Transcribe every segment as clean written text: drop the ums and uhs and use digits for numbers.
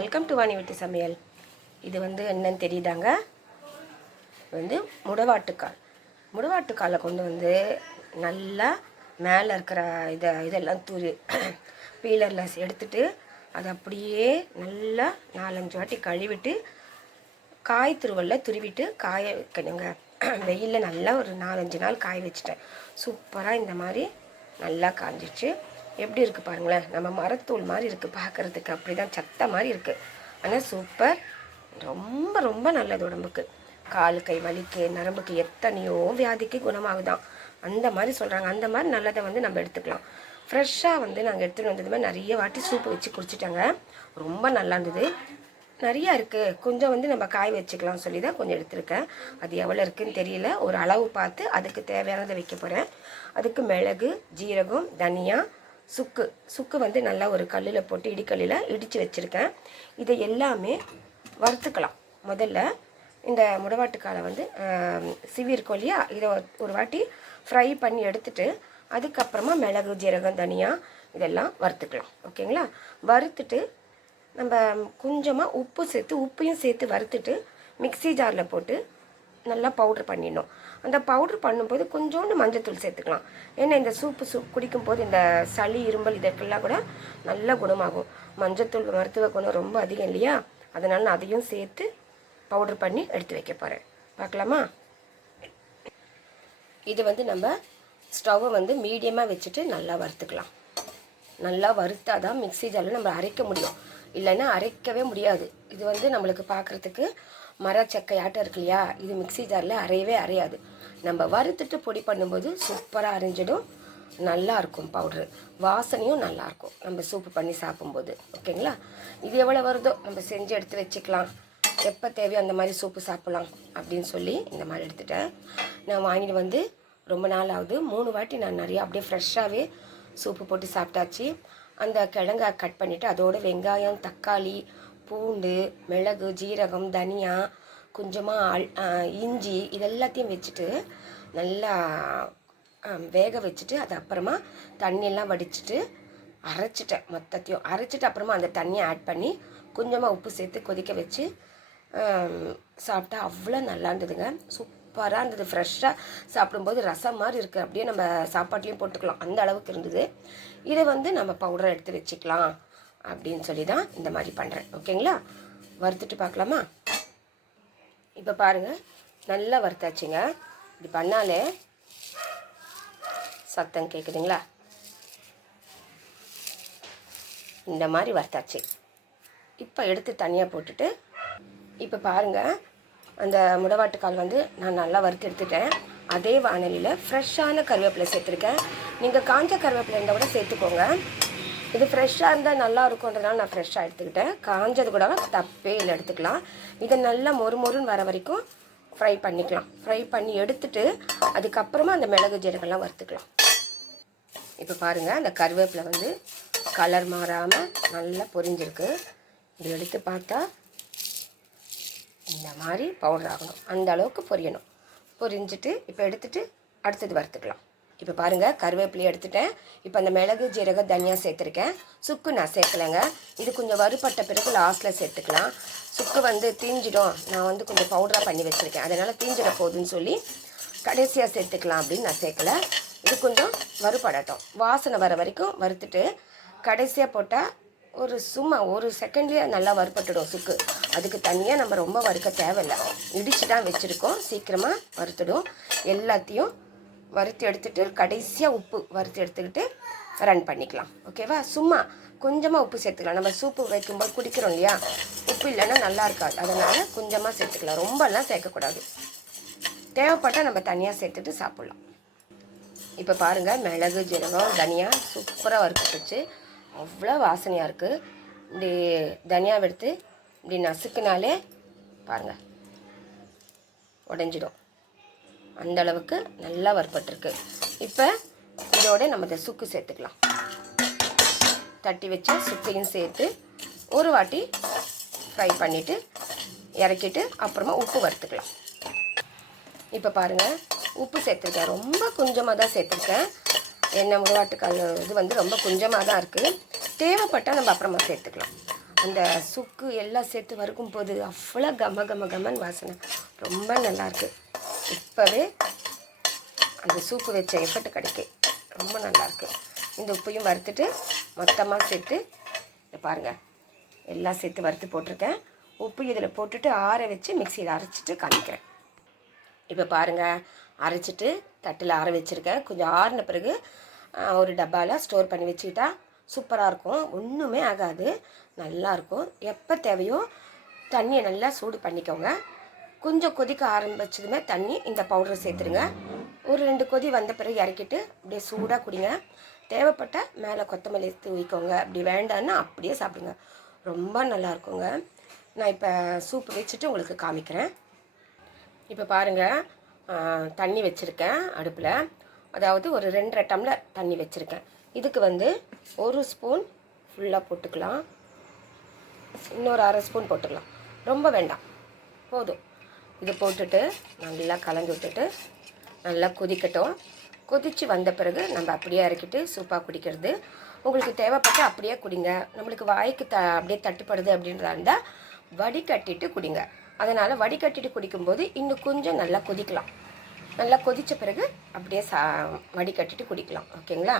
Welcome to Vani வீட்டு சமையல். இது என்னன்னு தெரியுதாங்க? முடவாட்டுக்கால். முடவாட்டுக்காலை கொண்டு நல்லா மேலே இருக்கிற இதெல்லாம் பீலரில் எடுத்துட்டு அதை அப்படியே நல்லா 4-5 வாட்டி கழுவிட்டு காய் துருவலில் துருவிட்டு காய வைக்கணுங்க. வெயிலில் நல்லா ஒரு 4-5 நாள் காய வச்சுட்டேன். சூப்பராக இந்த மாதிரி நல்லா காஞ்சிச்சு. எப்படி இருக்குது பாருங்களேன், நம்ம மரத்தூள் மாதிரி இருக்குது பார்க்குறதுக்கு. அப்படி தான் சத்த மாதிரி இருக்குது. ஆனால் சூப்பர், ரொம்ப ரொம்ப நல்லது உடம்புக்கு. கால் கை வலிக்கு நரம்புக்கு எத்தனையோ வியாதிக்கு குணமாகுதான் அந்த மாதிரி சொல்கிறாங்க. அந்த மாதிரி நல்லதை நம்ம எடுத்துக்கலாம். ஃப்ரெஷ்ஷாக நாங்கள் எடுத்துகிட்டு வந்ததுமே நிறைய வாட்டி சூப்பு வச்சு குடிச்சிட்டாங்க. ரொம்ப நல்லா இருந்தது. நிறையா இருக்குது, கொஞ்சம் நம்ம காய வச்சுக்கலாம் சொல்லி தான் கொஞ்சம் எடுத்துருக்கேன். அது எவ்வளோ இருக்குதுன்னு தெரியல. ஒரு அளவு பார்த்து அதுக்கு தேவையானதை வைக்க போகிறேன். அதுக்கு மிளகு, ஜீரகம், தனியா, சுக்கு நல்லா ஒரு கல்லில் போட்டு இடிக்கல்லில் இடித்து வச்சுருக்கேன். இதை எல்லாமே வறுத்துக்கலாம். முதல்ல இந்த முடவாட்டுக்காலை சிவியிருக்கோம் இல்லையா, இதை ஒரு வாட்டி ஃப்ரை பண்ணி எடுத்துட்டு அதுக்கப்புறமா மிளகு, ஜீரகம், தனியா இதெல்லாம் வறுத்துக்கலாம். ஓகேங்களா? வறுத்துட்டு நம்ம கொஞ்சமாக உப்பையும் சேர்த்து வறுத்துட்டு மிக்ஸி ஜாரில் போட்டு நல்லா பவுட்ரு பண்ணிடணும். அந்த பவுட்ரு பண்ணும்போது கொஞ்சோண்டு மஞ்சத்தூள் சேர்த்துக்கலாம். ஏன்னா இந்த சூப்பு குடிக்கும்போது இந்த சளி, இரும்பல் இதற்கெல்லாம் கூட நல்ல குணமாகும். மஞ்சத்தூள் மருத்துவ குணம் ரொம்ப அதிகம் இல்லையா, அதனால் நான் அதையும் சேர்த்து பவுட்ரு பண்ணி எடுத்து வைக்க போகிறேன். பார்க்கலாமா? இது நம்ம ஸ்டவ்வை மீடியமாக வச்சுட்டு நல்லா வறுத்துக்கலாம். நல்லா வறுத்தா தான் மிக்ஸி ஜாரில் நம்ம அரைக்க முடியும், இல்லைன்னா அரைக்கவே முடியாது. இது நம்மளுக்கு பார்க்குறதுக்கு மரச்சக்கையாட்டம் இருக்கு இல்லையா, இது மிக்ஸி ஜாரில் அரையாது. நம்ம வறுத்துட்டு பொடி பண்ணும்போது சூப்பராக அரைஞ்சிடும். நல்லாயிருக்கும். பவுட்ரு வாசனையும் நல்லாயிருக்கும் நம்ம சூப்பு பண்ணி சாப்பிடும்போது. ஓகேங்களா? இது எவ்வளோ வருதோ நம்ம செஞ்சு எடுத்து வச்சுக்கலாம். எப்போ தேவையோ அந்த மாதிரி சூப்பு சாப்பிட்லாம் அப்படின்னு சொல்லி இந்த மாதிரி எடுத்துட்டேன். நான் வாங்கிட்டு ரொம்ப நாள் ஆகுது. 3 வாட்டி நான் நிறையா அப்படியே ஃப்ரெஷ்ஷாகவே சூப்பு போட்டு சாப்பிட்டாச்சு. அந்த கிழங்கை கட் பண்ணிவிட்டு அதோட வெங்காயம், தக்காளி, பூண்டு, மிளகு, ஜீரகம், தனியா, கொஞ்சமாக இஞ்சி இதெல்லாத்தையும் வச்சுட்டு நல்லா வேக வச்சுட்டு அது அப்புறமா தண்ணியெல்லாம் வடிச்சிட்டு அரைச்சிட்டேன். மொத்தத்தையும் அரைச்சிட்டு அப்புறமா அந்த தண்ணியை ஆட் பண்ணி கொஞ்சமாக உப்பு சேர்த்து கொதிக்க வச்சு சாப்பிட்டா அவ்வளோ நல்லா இருந்ததுங்க. சூப்பராக இருந்தது. ஃப்ரெஷ்ஷாக சாப்பிடும்போது ரசம் மாதிரி இருக்குது. அப்படியே நம்ம சாப்பாட்லேயும் போட்டுக்கலாம், அந்த அளவுக்கு இருந்தது. இதை நம்ம பவுடரை எடுத்து வச்சுக்கலாம் அப்படின்னு சொல்லி தான் இந்த மாதிரி பண்ணுறேன். ஓகேங்களா? வறுத்துட்டு பார்க்கலாமா? இப்போ பாருங்கள், நல்லா வறுத்தாச்சுங்க. இப்படி பண்ணாலே சத்தம் கேட்குதுங்களா? இந்த மாதிரி வறுத்தாச்சு. இப்போ எடுத்து தனியாக போட்டுட்டு இப்போ பாருங்கள், அந்த முடவாட்டுக்கால் நான் நல்லா வறுத்து எடுத்துட்டேன். அதே வானலியில் ஃப்ரெஷ்ஷான கருவேப்பிலை சேர்த்துருக்கேன். நீங்கள் காஞ்ச கருவேப்பிலை இருந்தால் கூட சேர்த்துக்கோங்க. இது ஃப்ரெஷ்ஷாக இருந்தால் நல்லா இருக்கும்ன்றதுனால நான் ஃப்ரெஷ்ஷாக எடுத்துக்கிட்டேன். காஞ்சது கூட தப்பே இல்லை, எடுத்துக்கலாம். இதை நல்லா மொறுன்னு வர வரைக்கும் ஃப்ரை பண்ணிக்கலாம். ஃப்ரை பண்ணி எடுத்துட்டு அதுக்கப்புறமா அந்த மிளகு, ஜீரகம்லாம் வறுத்துக்கலாம். இப்போ பாருங்கள், அந்த கருவேப்பிலை கலர் மாறாமல் நல்லா பொரிஞ்சிருக்கு. இது எடுத்து பார்த்தா இந்த மாதிரி பவுடர் ஆகணும், அந்த அளவுக்கு பொரியணும். பொரிஞ்சிட்டு இப்போ எடுத்துகிட்டு அடுத்தது வறுத்துக்கலாம். இப்போ பாருங்கள், கருவேப்பிலையை எடுத்துட்டேன். இப்போ அந்த மிளகு, ஜீரகம், தனியா சேர்த்துருக்கேன். சுக்கு நான் சேர்க்கலைங்க. இது கொஞ்சம் வறுபட்ட பிறகு லாஸ்ட்டில் சேர்த்துக்கலாம். சுக்கு தீஞ்சிடும். நான் கொஞ்சம் பவுடராக பண்ணி வச்சுருக்கேன், அதனால் தீஞ்சிட போகுதுன்னு சொல்லி கடைசியாக சேர்த்துக்கலாம் அப்படின்னு நான் சேர்க்கலை. இது கொஞ்சம் வறுபடட்டும், வாசனை வர வரைக்கும் வறுத்துட்டு கடைசியாக போட்டால் சும்மா ஒரு செகண்ட்லேயே நல்லா வறுபட்டுடும் சுக்கு. அதுக்கு தனியாக நம்ம ரொம்ப வறுக்க தேவையில்லை, இடித்து தான் வச்சுருக்கோம், சீக்கிரமாக வறுத்துடும். எல்லாத்தையும் வறுத்து எடுத்துகிட்டு கடைசியாக உப்பு வறுத்து எடுத்துக்கிட்டு ரன் பண்ணிக்கலாம். ஓகேவா? சும்மா கொஞ்சமாக உப்பு சேர்த்துக்கலாம். நம்ம சூப்பு வைக்கும்போது குடிக்கிறோம் இல்லையா, உப்பு இல்லைன்னா நல்லா இருக்காது, அதனால் கொஞ்சமாக சேர்த்துக்கலாம். ரொம்பலாம் சேர்க்கக்கூடாது. தேவைப்பட்டால் நம்ம தனியாக சேர்த்துட்டு சாப்பிட்லாம். இப்போ பாருங்கள், மிளகு, ஜீரகம், தனியா சூப்பராக வறுத்துச்சு. அவ்வளோ வாசனையாக இருக்குது. இப்படி தனியாவை எடுத்து இப்படி நசுக்குனாலே பாருங்கள் உடஞ்சிடும், அந்த அளவுக்கு நல்லா வறுபட்டுருக்கு. இப்போ இதோட நம்ம இந்த சுக்கு சேர்த்துக்கலாம். தட்டி வச்ச சுக்கையும் சேர்த்து ஒரு வாட்டி ஃப்ரை பண்ணிவிட்டு இறக்கிட்டு அப்புறமா உப்பு வறுத்துக்கலாம். இப்போ பாருங்கள், உப்பு சேர்த்துருக்கேன். ரொம்ப கொஞ்சமாக தான் சேர்த்துருக்கேன். எண்ணெய் முடவாட்டுக்கால் இது ரொம்ப கொஞ்சமாக தான் இருக்குது. தேவைப்பட்டால் நம்ம அப்புறமா சேர்த்துக்கலாம். அந்த சுக்கு எல்லாம் சேர்த்து வறுக்கும் போது அவ்வளோ கம கம கமன் வாசனை ரொம்ப நல்லாயிருக்கு. இப்போவே அந்த சூப்பு வச்ச எஃபர்ட் கிடைக்கும், ரொம்ப நல்லாயிருக்கு. இந்த உப்பையும் வறுத்துட்டு மொத்தமாக சேர்த்து பாருங்கள், எல்லாம் சேர்த்து வறுத்து போட்டிருக்கேன். உப்பு இதில் போட்டுட்டு ஆற வச்சு மிக்சியில் அரைச்சிட்டு காமிக்கிறேன். இப்போ பாருங்கள், அரைச்சிட்டு தட்டில் ஆற வச்சுருக்கேன். கொஞ்சம் ஆறின பிறகு ஒரு டப்பாவில் ஸ்டோர் பண்ணி வச்சுக்கிட்டா சூப்பராக இருக்கும், ஒன்றுமே ஆகாது, நல்லாயிருக்கும். எப்போ தேவையோ தண்ணியை நல்லா சூடு பண்ணிக்கோங்க. கொஞ்சம் கொதிக்க ஆரம்பிச்சதுமே தண்ணி இந்த பவுடரை சேர்த்துருங்க. ஒரு 2 கொதி வந்த பிறகு இறக்கிட்டு அப்படியே சூடாக குடிங்க. தேவைப்பட்ட மேலே கொத்தமல்லி தூவிக்கோங்க. அப்படி வேண்டான்னா அப்படியே சாப்பிடுங்க, ரொம்ப நல்லாயிருக்குங்க. நான் இப்போ சூப்பு வச்சுட்டு உங்களுக்கு காமிக்கிறேன். இப்போ பாருங்கள், தண்ணி வச்சுருக்கேன் அடுப்பில். அதாவது ஒரு 2.5 டம்ளர் தண்ணி வச்சுருக்கேன். இதுக்கு வந்து 1 ஸ்பூன் ஃபுல்லாக போட்டுக்கலாம், இன்னொரு 1/2 ஸ்பூன் போட்டுக்கலாம், ரொம்ப வேண்டாம், போதும். இது போட்டுட்டு நல்லா கலந்து விட்டுட்டு நல்லா கொதிக்கட்டும். கொதித்து வந்த பிறகு நம்ம அப்படியே இறக்கிட்டு சூப்பாக குடிக்கிறது. உங்களுக்கு தேவைப்பட்டு அப்படியே குடிங்க. நம்மளுக்கு வாய்க்கு அப்படியே தட்டுப்படுது அப்படின்றதா இருந்தால் வடிகட்டிட்டு குடிங்க. அதனால் வடிகட்டிட்டு குடிக்கும்போது இன்னும் கொஞ்சம் நல்லா கொதிக்கலாம். நல்லா கொதித்த பிறகு அப்படியே வடிகட்டிட்டு குடிக்கலாம், ஓகேங்களா?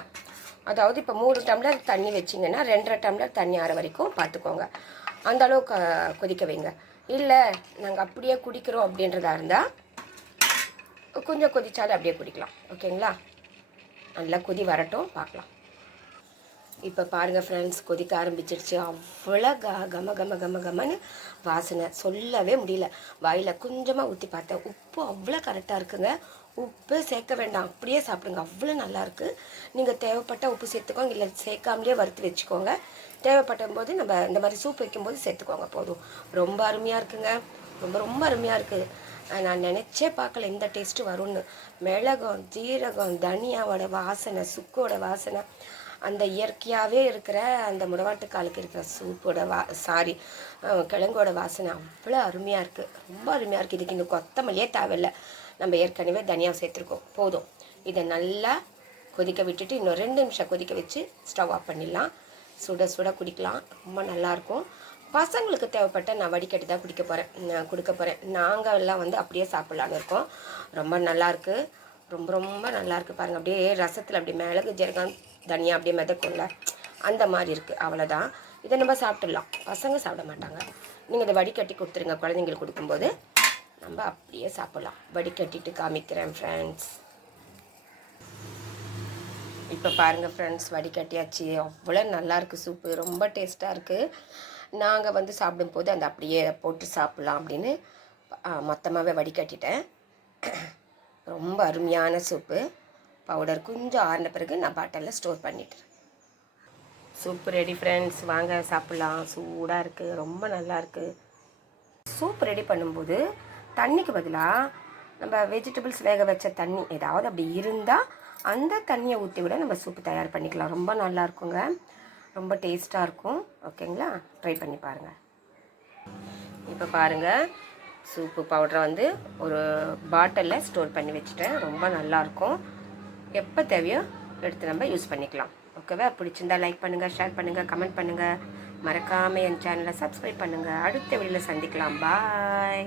அதாவது இப்போ 3 டம்ளர் தண்ணி வச்சிங்கன்னா 2.5 டம்ளர் தண்ணி ஆற வரைக்கும் பார்த்துக்கோங்க. அந்த அளவுக்கு கொதிக்க வைங்க. இல்லை நாங்கள் அப்படியே குடிக்கிறோம் அப்படின்றதா இருந்தால் கொஞ்சம் கொதித்தாலும் அப்படியே குடிக்கலாம், ஓகேங்களா? நல்லா கொதி வரட்டும், பார்க்கலாம். இப்போ பாருங்கள் ஃப்ரெண்ட்ஸ், கொதிக்க ஆரம்பிச்சிருச்சு. அவ்வளோ கம கம கம கமன்னு வாசனை சொல்லவே முடியல. வாயில் கொஞ்சமாக ஊற்றி பார்த்தேன், உப்பு அவ்வளோ கரெக்டாக இருக்குங்க. உப்பு சேர்க்க வேண்டாம், அப்படியே சாப்பிடுங்க, அவ்வளோ நல்லாயிருக்கு. நீங்கள் தேவைப்பட்ட உப்பு சேர்த்துக்கோங்க, இல்லை சேர்க்காமலே வறுத்து வச்சுக்கோங்க. தேவைப்பட்ட போது நம்ம இந்த மாதிரி சூப் வைக்கும்போது சேர்த்துக்கோங்க, போதும். ரொம்ப அருமையாக இருக்குங்க, ரொம்ப ரொம்ப அருமையாக இருக்குது. நான் நினச்சே பார்க்கல இந்த டேஸ்ட்டு வரும்னு. மிளகம், ஜீரகம், தனியாவோட வாசனை, சுக்கோட வாசனை, அந்த இயற்கையாகவே இருக்கிற அந்த முடவாட்டுக்காலுக்கு இருக்கிற சூப்போட கிழங்கோட வாசனை அவ்வளோ அருமையாக இருக்குது, ரொம்ப அருமையாக இருக்குது. இதுக்கு இன்னும் கொத்தமல்லியே தேவையில்லை, நம்ம ஏற்கனவே தனியாக சேர்த்துருக்கோம், போதும். இதை நல்லா கொதிக்க விட்டுட்டு இன்னும் 2 நிமிஷம் கொதிக்க வச்சு ஸ்டவ் ஆஃப் பண்ணிடலாம். சுட சுட குடிக்கலாம், ரொம்ப நல்லாயிருக்கும். பசங்களுக்கு தேவைப்பட்ட நான் வடிகட்டி தான் கொடுக்க போகிறேன். நாங்கள் எல்லாம் வந்து அப்படியே சாப்பிட்லான்னு இருக்கோம். ரொம்ப நல்லாயிருக்கு, ரொம்ப ரொம்ப நல்லாயிருக்கு. பாருங்கள், அப்படியே ரசத்தில் அப்படியே மிளகு, ஜீரகம், தனியா அப்படியே மிதக்கும்ல, அந்த மாதிரி இருக்குது. அவ்வளோதான், இதை நம்ம சாப்பிட்லாம். பசங்க சாப்பிட மாட்டாங்க. நீங்கள் இதை வடிகட்டி கொடுத்துருங்க குழந்தைங்களுக்கு கொடுக்கும்போது, நம்ம அப்படியே சாப்பிட்லாம். வடிகட்டிட்டு காமிக்கிறேன் ஃப்ரெண்ட்ஸ். இப்போ பாருங்கள் ஃப்ரெண்ட்ஸ், வடிகட்டியாச்சு. அவ்வளோ நல்லாயிருக்கு சூப்பு, ரொம்ப டேஸ்ட்டாக இருக்குது. நாங்கள் வந்து சாப்பிடும்போது அந்த அப்படியே போட்டு சாப்பிட்லாம் அப்படின்னு மொத்தமாகவே வடிகட்டிட்டேன். ரொம்ப அருமையான சூப்பு. பவுடர் கொஞ்சம் ஆறின பிறகு நான் பாட்டிலில் ஸ்டோர் பண்ணிட்டேன். சூப்பு ரெடி ஃப்ரெண்ட்ஸ், வாங்க சாப்பிட்லாம். சூடாக இருக்குது, ரொம்ப நல்லாயிருக்கு. சூப் ரெடி பண்ணும்போது தண்ணிக்கு பதிலாக நம்ம வெஜிடபிள்ஸ் வேக வச்ச தண்ணி ஏதாவது அப்படி இருந்தால் அந்த தண்ணியை ஊற்றி விட நம்ம சூப்பு தயார் பண்ணிக்கலாம். ரொம்ப நல்லாயிருக்குங்க, ரொம்ப டேஸ்ட்டாக இருக்கும், ஓகேங்களா? ட்ரை பண்ணி பாருங்கள். இப்போ பாருங்கள், சூப்பு பவுடரை வந்து ஒரு பாட்டிலில் ஸ்டோர் பண்ணி வச்சுட்டேன். ரொம்ப நல்லாயிருக்கும், எப்போ தேவையோ எடுத்து நம்ம யூஸ் பண்ணிக்கலாம், ஓகேவா? பிடிச்சிருந்தால் லைக் பண்ணுங்கள், ஷேர் பண்ணுங்கள், கமெண்ட் பண்ணுங்கள். மறக்காமல் என் சேனலை சப்ஸ்கிரைப் பண்ணுங்கள். அடுத்த வீடியோவில் சந்திக்கலாம். பாய்.